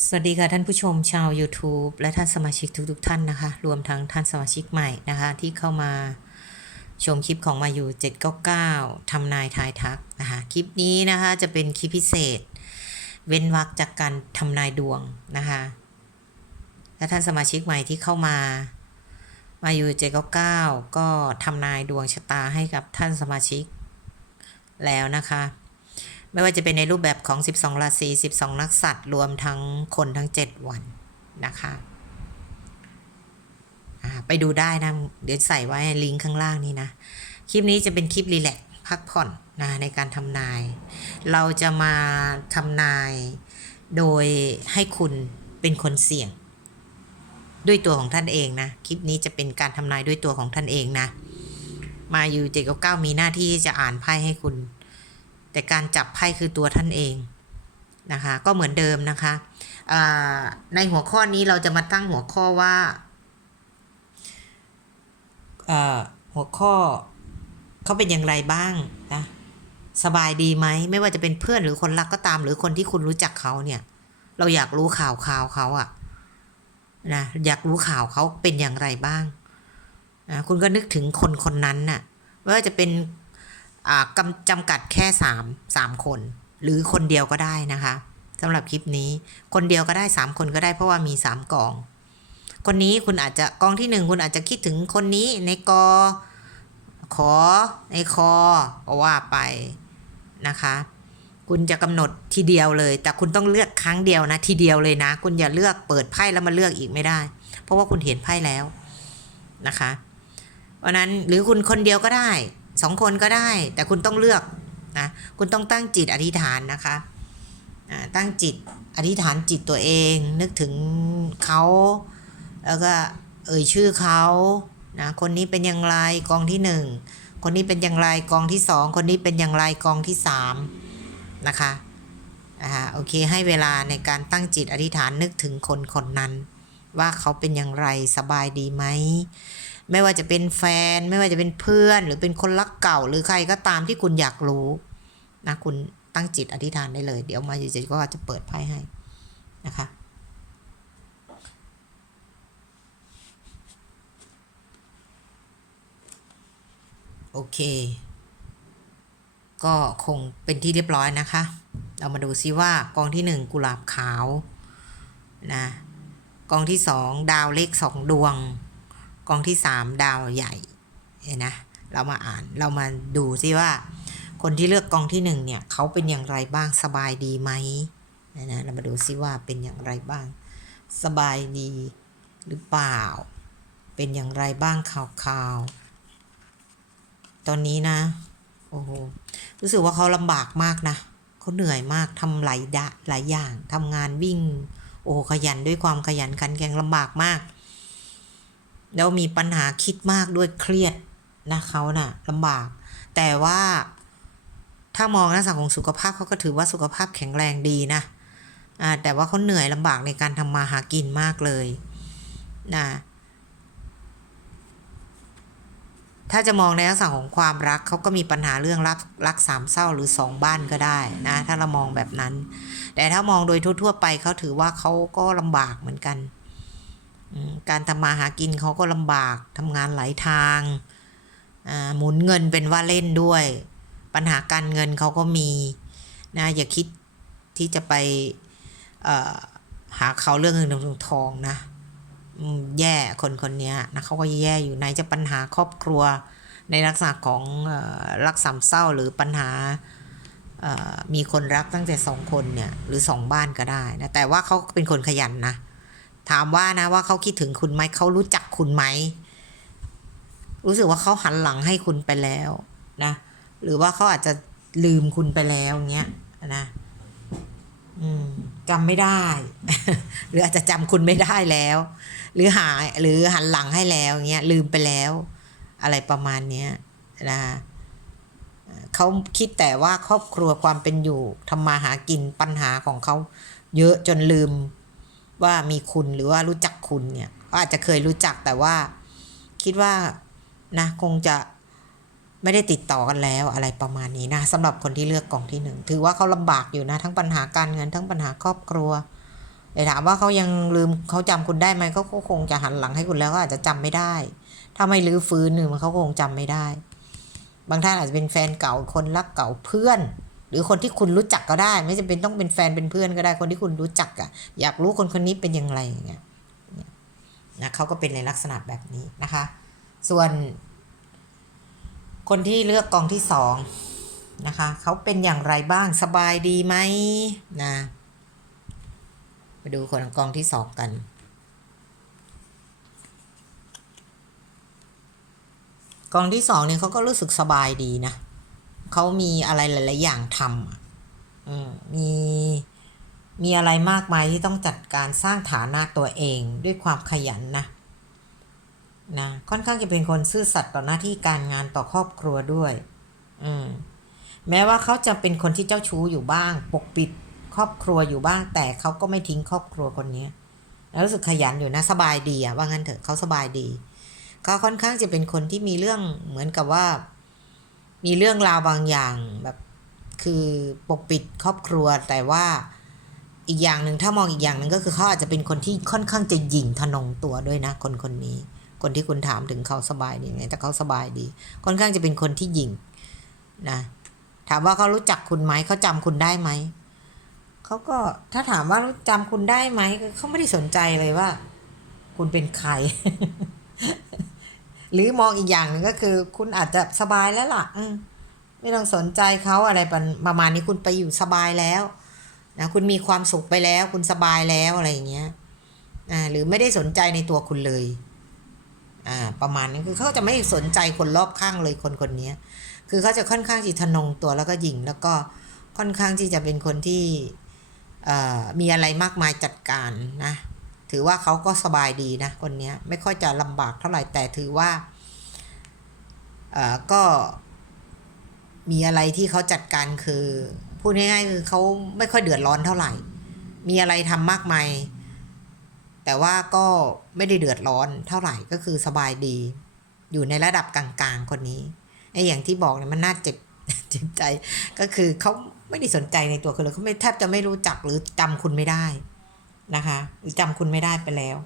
สวัสดีค่ะท่านผู้ชมชาว YouTube และท่านสมาชิกทุก ๆ ท่านนะคะ รวมทั้งท่านสมาชิกใหม่นะคะ ที่เข้ามาชมคลิปของมาอยู่ 799ทำนายทายทักนะคะ คลิปนี้นะคะจะเป็นคลิปพิเศษ เว้นวรรคจากการทำนายดวงนะคะและท่านสมาชิกใหม่ที่เข้ามามาอยู่ 799 ก็ทำนายดวงชะตาให้กับท่านสมาชิกแล้วนะคะ ไม่ว่าจะเป็นในรูปแบบของ 12 ราศี 12 นักสัตว์รวมทั้งคนทั้ง 7 วันนะคะไปดูได้นะ เดี๋ยวใส่ไว้ลิงก์ข้างล่างนี้นะ คลิปนี้จะเป็นคลิปรีแลกพักผ่อนนะในการทำนาย เราจะมาทำนายโดยให้คุณเป็นคนเสี่ยง ด้วยตัวของท่านเองนะ คลิปนี้จะเป็นการทำนายด้วยตัวของท่านเองนะ มาอยู่เจ็ดกับเก้ามีหน้าที่จะอ่านไพ่ให้คุณ แต่การจับไพ่คือตัวท่านเองนะคะก็เหมือนเดิมนะคะในหัวข้อนี้เราจะมาตั้งหัวข้อว่าหัวข้อเขาเป็นอย่างไรบ้างนะสบายดีไหมไม่ว่าจะเป็นเพื่อนหรือคนรักก็ตาม หรือคนที่คุณรู้จักเขาเนี่ย เราอยากรู้ข่าวข่าวเขาอะนะอยากรู้ข่าวเขาเป็นอย่างไรบ้างนะคุณก็นึกถึงคนคนนั้นน่ะไม่ว่าจะเป็น กำจำกัดแค่สามสามคน หรือคนเดียวก็ได้นะคะสำหรับคลิปนี้คนเดียวก็ได้สามคนก็ได้เพราะว่ามีสามกอง คนนี้คุณอาจจะกองที่หนึ่งคุณอาจจะคิดถึงคนนี้ในกอขอในคอก็ว่าไปนะคะ คุณจะกำหนดทีเดียวเลย แต่คุณต้องเลือกครั้งเดียวนะ ทีเดียวเลยนะ คุณอย่าเลือกเปิดไพ่แล้วมาเลือกอีกไม่ได้ เพราะว่าคุณเห็นไพ่แล้วนะคะ เพราะนั้นหรือคุณคนเดียวก็ได้ สองคนก็ได้ แต่คุณต้องเลือกนะคุณต้องตั้งจิตอธิษฐานนะคะตั้งจิตอธิษฐานจิตตัวเอง นึกถึงเขาแล้วก็เอ่ยชื่อเขานะคนนี้เป็นอย่างไรกองที่หนึ่งคนนี้เป็นอย่างไรกองที่สองคนนี้เป็นอย่างไรกองที่สามนะคะอ่าโอเคให้เวลาในการตั้งจิตอธิษฐานนึกถึงคนคนนั้น ว่าเขาเป็นอย่างไรสบายดีไหม ไม่ว่าจะเป็นแฟน ไม่ว่าจะเป็นเพื่อน หรือเป็นคนรักเก่า หรือใครก็ตามที่คุณอยากรู้นะคุณตั้งจิตอธิษฐานได้เลย เดี๋ยวมาเฉยๆก็จะเปิดไพ่ให้นะคะโอเค ก็คงเป็นที่เรียบร้อยนะคะ เรามาดูซิว่ากองที่หนึ่งกุหลาบขาวนะกองที่สองดาวเล็กสองดวง กองที่สามดาวใหญ่เห็นนะเรามาอ่านเรามาดูซิว่า คนที่เลือกกองที่หนึ่งเนี่ยเขาเป็นอย่างไรบ้างสบายดีไหมนะนะเรามาดูซิว่าเป็นอย่างไรบ้าง สบายดีหรือเปล่า เป็นอย่างไรบ้างข่าวๆตอนนี้นะโอ้โหรู้สึกว่าเขาลำบากมากนะเขาเหนื่อยมากทำหลายดะหลายอย่างทำงานวิ่ง โอ้ขยันด้วยความขยันขันแข็งลำบากมาก แล้วมีปัญหาคิดมากด้วยเครียดนะเขานะ่ะลำบาก แต่ว่าถ้ามองในสังของสุขภาพเขาก็ถือว่าสุขภาพแข็งแรงดีนะแต่ว่าเขาเหนื่อยลำบากในการทำมาหากินมากเลยนะถ้าจะมองในลักษณะของความรักเขาก็มีปัญหาเรื่องรักรักสามเศร้าหรือสองบ้านก็ได้นะถ้าเรามองแบบนั้น แต่ถ้ามองโดยทั่ว ๆ ไปเขาถือว่าเขาก็ลำบากเหมือนกัน การทำมาหากินเขาก็ลำบากทำงานหลายทาง หมุนเงินเป็นว่าเล่นด้วย ปัญหาการเงินเขาก็มีนะอย่าคิดที่จะไปหาเขาเรื่องเงินเรื่องทองนะแย่คนคนนี้นะเขาก็แย่อยู่ในจะปัญหาครอบครัวในลักษณะของรักสามเศร้าหรือปัญหามีคนรักตั้งแต่สองคนเนี่ยหรือสองบ้านก็ได้นะแต่ว่าเขาเป็นคนขยันนะ ถามว่านะว่าเขาคิดถึงคุณไหมเขารู้จักคุณไหม รู้สึกว่าเขาหันหลังให้คุณไปแล้วนะ หรือว่าเขาอาจจะลืมคุณไปแล้วเงี้ยนะจำไม่ได้ หรืออาจจะจำคุณไม่ได้แล้ว หรือหาหรือหันหลังให้แล้วเงี้ยลืมไปแล้ว อะไรประมาณเนี้ยนะเขาคิดแต่ว่าครอบครัวความเป็นอยู่ทำมาหากินปัญหาของเขาเยอะจนลืม ว่ามีคุณหรือว่ารู้จักคุณเนี่ยอาจจะเคยรู้จักแต่ว่าคิดว่านะคงจะไม่ได้ติดต่อกันแล้วอะไรประมาณนี้นะสำหรับคนที่เลือกกล่องที่หนึ่งถือว่าเขาลำบากอยู่นะ ทั้งปัญหาการเงินทั้งปัญหาครอบครัวแต่ถามว่าเขายังลืมเขาจำคุณได้ไหมเขาคงจะหันหลังให้คุณแล้วก็อาจจะจำไม่ได้ ถ้าไม่รื้อฟื้นหนึ่งมันเขาคงจำไม่ได้ บางท่านอาจจะเป็นแฟนเก่าคนรักเก่าเพื่อน หรือคนที่คุณรู้จักก็ได้ ไม่จำเป็นต้องเป็นแฟนเป็นเพื่อนก็ได้คนที่คุณรู้จักอะอยากรู้คนคนนี้เป็นยังไงอย่างเงี้ยนะเขาก็เป็นในลักษณะแบบนี้นะคะ ส่วน คนที่เลือกกองที่สองนะคะเขาเป็นอย่างไรบ้างสบายดีไหมนะไปดูคนกองที่สองกันกองที่สองเนี่ยเขาก็รู้สึกสบายดีนะ เขามีอะไรหลาย ๆ อย่างทำอืมมีมีอะไรมากมายที่ต้องจัดการสร้างฐานะตัวเองด้วยความขยันนะนะค่อนข้างจะเป็นคนซื่อสัตย์ต่อหน้าที่การงานต่อครอบครัวด้วย อืมแม้ว่าเขาจะเป็นคนที่เจ้าชู้อยู่บ้าง ปกปิดครอบครัวอยู่บ้าง แต่เขาก็ไม่ทิ้งครอบครัวคนนี้แล้วรู้สึกขยันอยู่นะสบายดีอะว่างั้นเถอะเขาสบายดีเขาค่อนข้างจะเป็นคนที่มีเรื่องเหมือนกับว่า มีเรื่องราวบางอย่างแบบคือปกปิดครอบครัวแต่ว่าอีกอย่างหนึ่งถ้ามองอีกอย่างหนึ่งก็คือเขาอาจจะเป็นคนที่ค่อนข้างจะหยิ่งทะนงตัวด้วยนะ คนคนนี้ คนที่คุณถามถึงเขาสบายดีไหมแต่เขาสบายดี ค่อนข้างจะเป็นคนที่หยิ่งนะ ถามว่าเขารู้จักคุณไหมเขาจำคุณได้ไหมเขาก็ถ้าถามว่ารู้จำคุณได้ไหมเขาไม่ได้สนใจเลยว่า คุณเป็นใคร หรือมองอีกอย่างหนึ่งก็คือ คุณอาจจะสบายแล้วล่ะไม่ต้องสนใจเขาอะไรประมาณนี้คุณไปอยู่สบายแล้วนะคุณมีความสุขไปแล้ว คุณสบายแล้วอะไรอย่างเงี้ยอ่าหรือไม่ได้สนใจในตัวคุณเลยอ่าประมาณนี้คือเขาจะไม่สนใจคนรอบข้างเลยคนคนนี้คือเขาจะค่อนข้างที่ทนงตัวแล้วก็หยิ่งแล้วก็ค่อนข้างที่จะเป็นคนที่อ่อมีอะไรมากมายจัดการนะ ถือว่าเขาก็สบายดีนะคนนี้ไม่ค่อยจะลำบากเท่าไหร่แต่ถือว่าเออก็มีอะไรที่เขาจัดการคือพูดง่ายๆคือเขาไม่ค่อยเดือดร้อนเท่าไหร่ มีอะไรทำมากมายแต่ว่าก็ไม่ได้เดือดร้อนเท่าไหร่ก็คือสบายดี อยู่ในระดับกลางๆคนนี้ไอ้อย่างที่บอกเนี่ยมันน่าเจ็บเจ็บใจ ก็คือเขาไม่ได้สนใจในตัวคุณเลยเขาไม่แทบจะไม่รู้จักหรือจำคุณไม่ได้ นะคะหรือจำคุณไม่ได้ไปแล้ว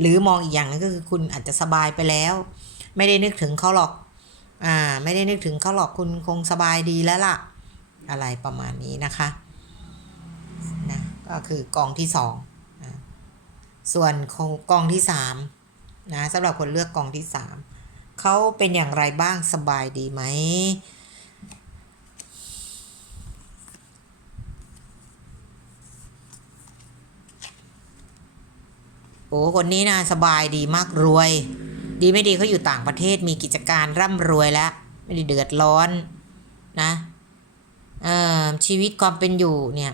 หรือมองอีกอย่างนึงก็คือคุณอาจจะสบายไปแล้ว ไม่ได้นึกถึงเขาหรอกอ่าไม่ได้นึกถึงเขาหรอกคุณคงสบายดีแล้วล่ะ อะไรประมาณนี้นะคะนะก็คือกองที่สองนะส่วนกองที่สามนะสำหรับคนเลือกกองที่สามเขาเป็นอย่างไรบ้างสบายดีไหม โอ้คนนี้นะสบายดีมากรวย ดีไม่ดีเขาอยู่ต่างประเทศมีกิจการร่ำรวยแล้ว ไม่ได้เดือดร้อนนะเอ่อชีวิตความเป็นอยู่เนี่ย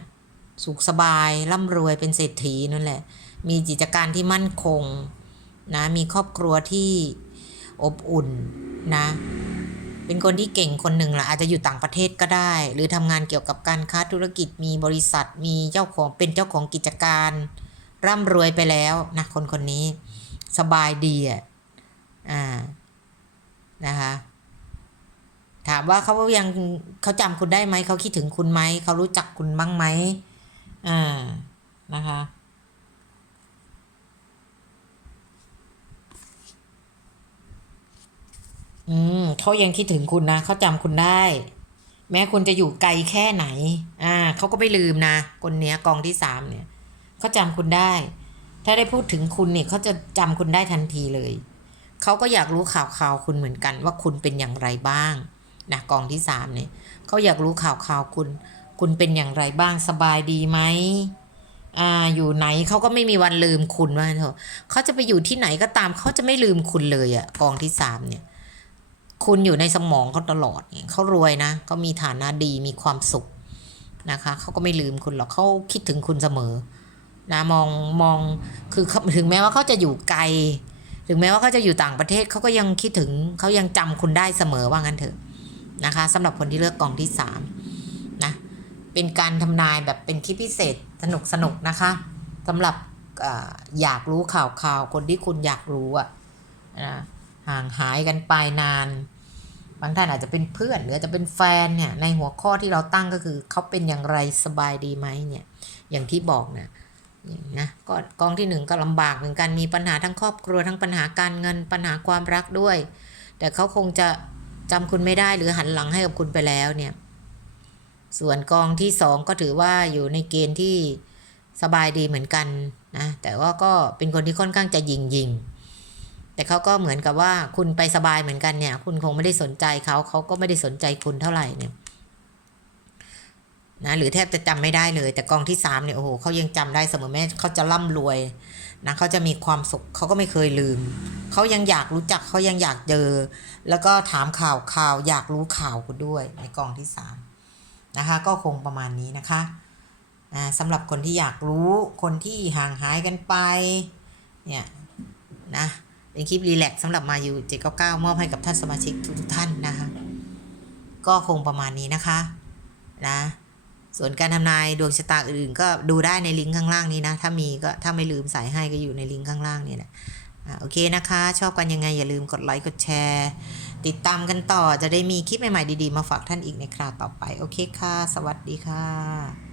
สุขสบายร่ำรวยเป็นเศรษฐีนั่นแหละ มีกิจการที่มั่นคงนะมีครอบครัวที่อบอุ่นนะเป็นคนที่เก่งคนหนึ่งละอาจจะอยู่ต่างประเทศก็ได้ หรือทำงานเกี่ยวกับการค้าธุรกิจมีบริษัทมีเจ้าของเป็นเจ้าของกิจการ ร่ำรวยไปแล้วนะคนคนนี้สบายดีอะอ่านะคะถามว่าเขายังเขาจำคุณได้ไหมเขาคิดถึงคุณไหมเขารู้จักคุณบ้างไหมอ่านะคะอืมเขายังคิดถึงคุณนะเขาจำคุณได้ แม้คุณจะอยู่ไกลแค่ไหน อ่าเขาก็ไม่ลืมนะคนเนี้ยกองที่สามเนี่ย เขาจำคุณได้ ถ้าได้พูดถึงคุณเนี่ยเขาจะจำคุณได้ทันทีเลย เขาก็อยากรู้ข่าวข่าวคุณเหมือนกัน ว่าคุณเป็นอย่างไรบ้างนะกองที่สามเนี่ยเขาอยากรู้ข่าวข่าวคุณ คุณเป็นอย่างไรบ้างสบายดีไหมอ่าอยู่ไหนเขาก็ไม่มีวันลืมคุณว่าเถอะเขาจะไปอยู่ที่ไหนก็ตามเขาจะไม่ลืมคุณเลยอะกองที่สามเนี่ย คุณอยู่ในสมองเขาตลอดเนี่ยเขารวยนะเขามีฐานะดีมีความสุขนะคะเขาก็ไม่ลืมคุณหรอกเขาคิดถึงคุณเสมอ นะมองมองคือถึงแม้ว่าเขาจะอยู่ไกล ถึงแม้ว่าเขาจะอยู่ต่างประเทศเขาก็ยังคิดถึงเขายังจำคุณได้เสมอว่างั้นเถอะนะคะสำหรับคนที่เลือกกองที่สามนะเป็นการทำนายแบบเป็นคลิปพิเศษสนุกสนุกนะคะสำหรับออยากรู้ข่าวข่าวคนที่คุณอยากรู้อะนะห่างหายกันไปนาน บางท่านอาจจะเป็นเพื่อนหรือจะเป็นแฟนเนี่ยในหัวข้อที่เราตั้งก็คือเขาเป็นอย่างไรสบายดีไหมเนี่ยอย่างที่บอกเนี่ย นะก็กองที่หนึ่งก็ลำบากเหมือนกันมีปัญหาทั้งครอบครัวทั้งปัญหาการเงินปัญหาความรักด้วย แต่เขาคงจะจำคุณไม่ได้หรือหันหลังให้กับคุณไปแล้วเนี่ยส่วนกองที่สองก็ถือว่าอยู่ในเกณฑ์ที่สบายดีเหมือนกันนะแต่ว่าก็เป็นคนที่ค่อนข้างจะยิงยิงแต่เขาก็เหมือนกับว่าคุณไปสบายเหมือนกันเนี่ย คุณคงไม่ได้สนใจเขาเขาก็ไม่ได้สนใจคุณเท่าไหร่เนี่ย นะหรือแทบจะจำไม่ได้เลย แต่กองที่สามเนี่ยโอ้โหเขายังจำได้เสมอแม้เขาจะร่ำรวยนะเขาจะมีความสุขเขาก็ไม่เคยลืม เขายังอยากรู้จักเขายังอยากเจอ แล้วก็ถามข่าวข่าวอยากรู้ข่าวคุณด้วยในกองที่สามนะคะก็คงประมาณนี้นะคะสำหรับคนที่อยากรู้คนที่ห่างหายกันไปเนี่ยนะเป็นคลิปรีแลกซ์สำหรับมาอยู่799มอบให้กับท่านสมาชิกทุกท่านนะคะก็คงประมาณนี้นะคะนะ ส่วนการทำนายดวงชะตาอื่นๆ ก็ดูได้ในลิงก์ข้างล่างนี้นะ ถ้ามีก็ถ้าไม่ลืมใส่ให้ก็อยู่ในลิงก์ข้างล่างนี่แหละอะโอเคนะคะ ชอบกันยังไงอย่าลืมกดไลค์กดแชร์ ติดตามกันต่อจะได้มีคลิปใหม่ๆดีๆ มาฝากท่านอีกในคราวต่อไป โอเคค่ะ สวัสดีค่ะ